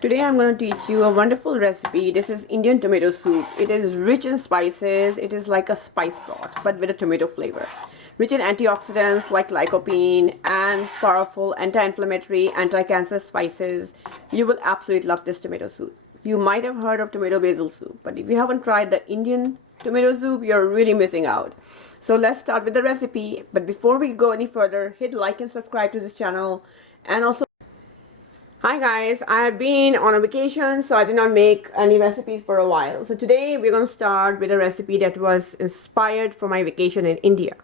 Today I'm going to teach you a wonderful recipe. This is Indian tomato soup. It is rich in spices. It is like a spice broth but with a tomato flavor. Rich in antioxidants like lycopene and powerful anti-inflammatory, anti-cancer spices. You will absolutely love this tomato soup. You might have heard of tomato basil soup, but if you haven't tried the Indian tomato soup, you're really missing out. So let's start with the recipe. But before we go any further, hit like and subscribe to this channel, and also hi guys, I have been on a vacation, so I did not make any recipes for a while. So today we're going to start with a recipe that was inspired from my vacation in India.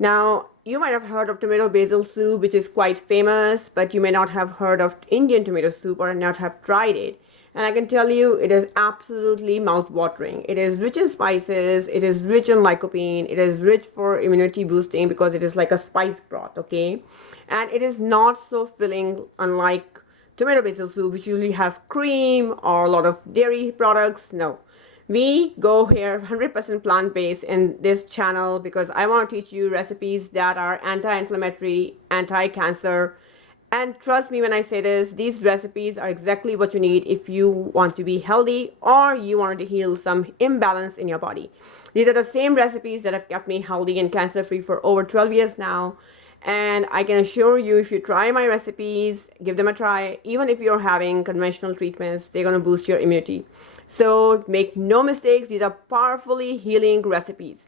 Now, you might have heard of tomato basil soup, which is quite famous, but you may not have heard of Indian tomato soup or not have tried it. And I can tell you, it is absolutely mouth-watering. It is rich in spices, it is rich in lycopene, it is rich for immunity boosting because it is like a spice broth, okay? And it is not so filling, unlike tomato basil soup, which usually has cream or a lot of dairy products. No, we go here 100% plant-based in this channel because I want to teach you recipes that are anti-inflammatory, anti-cancer, and trust me when I say this, these recipes are exactly what you need if you want to be healthy or you want to heal some imbalance in your body. These are the same recipes that have kept me healthy and cancer-free for over 12 years now. And I can assure you, if you try my recipes, give them a try, even if you're having conventional treatments, they're going to boost your immunity. So make no mistakes, these are powerfully healing recipes.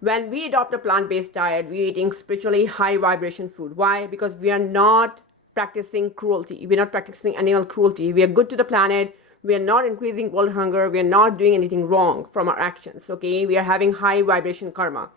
When we adopt a plant-based diet, we're eating spiritually high vibration food. Why? Because we are not practicing cruelty. We're not practicing animal cruelty. We are good to the planet. We are not increasing world hunger. We are not doing anything wrong from our actions. Okay, we are having high vibration karma.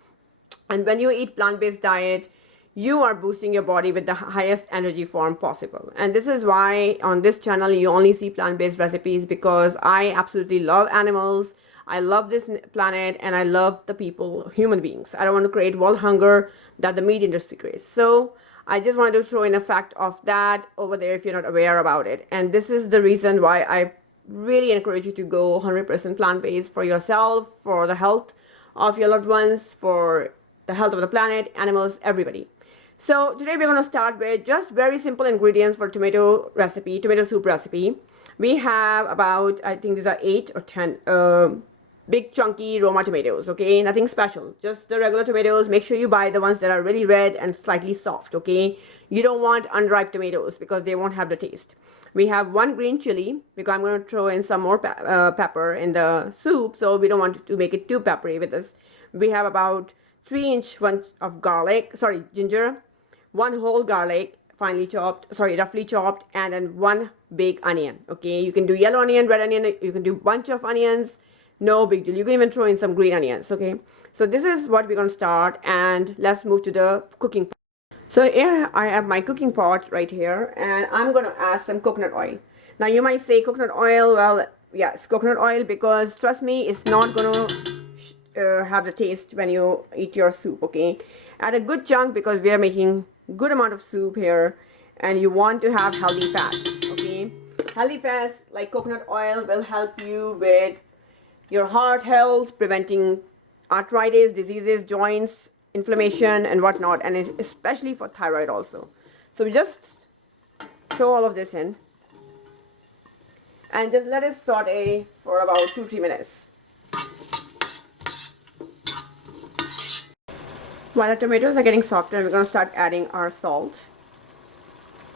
And when you eat plant-based diet, you are boosting your body with the highest energy form possible. And this is why on this channel you only see plant-based recipes, because I absolutely love animals. I love this planet and I love the people, human beings. I don't want to create world hunger that the meat industry creates. So I just wanted to throw in a fact of that over there if you're not aware about it. And this is the reason why I really encourage you to go 100% plant-based for yourself, for the health of your loved ones, for the health of the planet, animals, everybody. So today we're going to start with just very simple ingredients for tomato soup recipe. We have about, I think these are 8 or 10 big chunky Roma tomatoes, okay? Nothing special, just the regular tomatoes. Make sure you buy the ones that are really red and slightly soft, okay? You don't want unripe tomatoes because they won't have the taste. We have 1 green chili because I'm going to throw in some more pepper in the soup, so we don't want to make it too peppery with this. We have about 3-inch bunch of ginger, 1 whole garlic, roughly chopped, and then 1 big onion. Okay, you can do yellow onion, red onion, you can do bunch of onions, no big deal. You can even throw in some green onions. Okay, so this is what we're going to start, and let's move to the cooking pot. So here I have my cooking pot right here, and I'm going to add some coconut oil. Now you might say coconut oil, well yes, coconut oil, because trust me, it's not going to have the taste when you eat your soup. Okay, add a good chunk because we are making good amount of soup here, and you want to have healthy fats. Okay, healthy fats like coconut oil will help you with your heart health, preventing arthritis, diseases, joints, inflammation, and whatnot, and especially for thyroid also. So we just throw all of this in and just let it saute for about 2-3 minutes. While the tomatoes are getting softer, we're going to start adding our salt.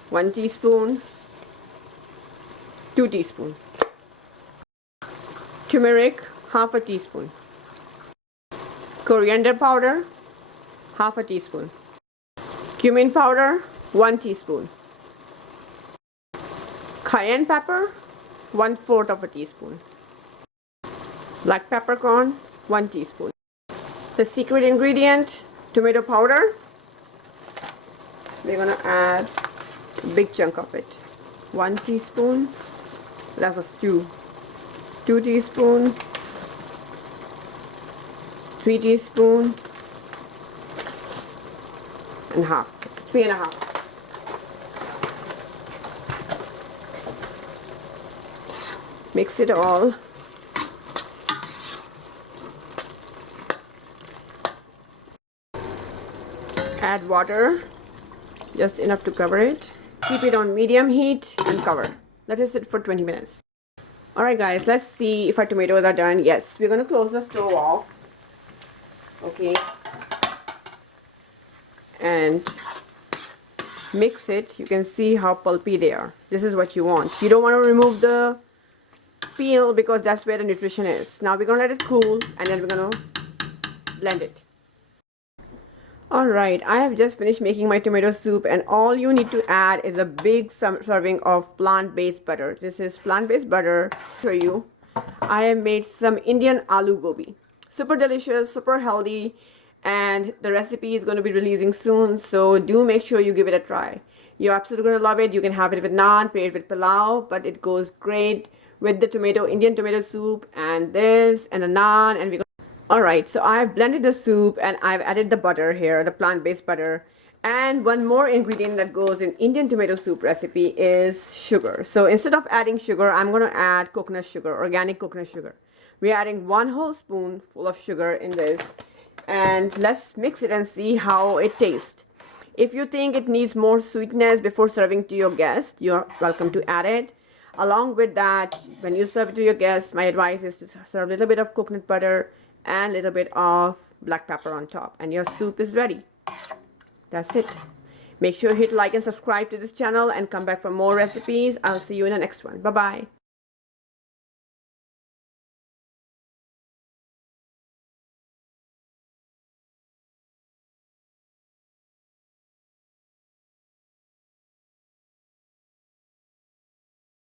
1 teaspoon, 2 teaspoons. Turmeric, half a teaspoon. Coriander powder, half a teaspoon. Cumin powder, 1 teaspoon. Cayenne pepper, 1/4 of a teaspoon. Black peppercorn, 1 teaspoon. The secret ingredient, tomato powder. We're going to add a big chunk of it. 1 teaspoon. That was 2. 2 teaspoons. 3 teaspoons. And half. 3.5. Mix it all. Add water, just enough to cover it. Keep it on medium heat and cover. Let it sit for 20 minutes. Alright guys, let's see if our tomatoes are done. Yes, we're going to close the stove off. Okay. And mix it. You can see how pulpy they are. This is what you want. You don't want to remove the peel because that's where the nutrition is. Now we're going to let it cool and then we're going to blend it. Alright, I have just finished making my tomato soup, and all you need to add is a big serving of plant-based butter. This is plant-based butter. For you, I have made some Indian aloo gobi. Super delicious, super healthy, and the recipe is going to be releasing soon, so do make sure you give it a try. You're absolutely going to love it. You can have it with naan, pair it with pilau, but it goes great with the Indian tomato soup and this and the naan, and we're going. Alright, so I've blended the soup and I've added the butter here, the plant-based butter. And one more ingredient that goes in Indian tomato soup recipe is sugar. So instead of adding sugar, I'm going to add coconut sugar, organic coconut sugar. We're adding 1 whole spoonful of sugar in this. And let's mix it and see how it tastes. If you think it needs more sweetness before serving to your guests, you're welcome to add it. Along with that, when you serve it to your guests, my advice is to serve a little bit of coconut butter and a little bit of black pepper on top, and your soup is ready. That's it. Make sure you hit like and subscribe to this channel and come back for more recipes. I'll see you in the next one. Bye bye.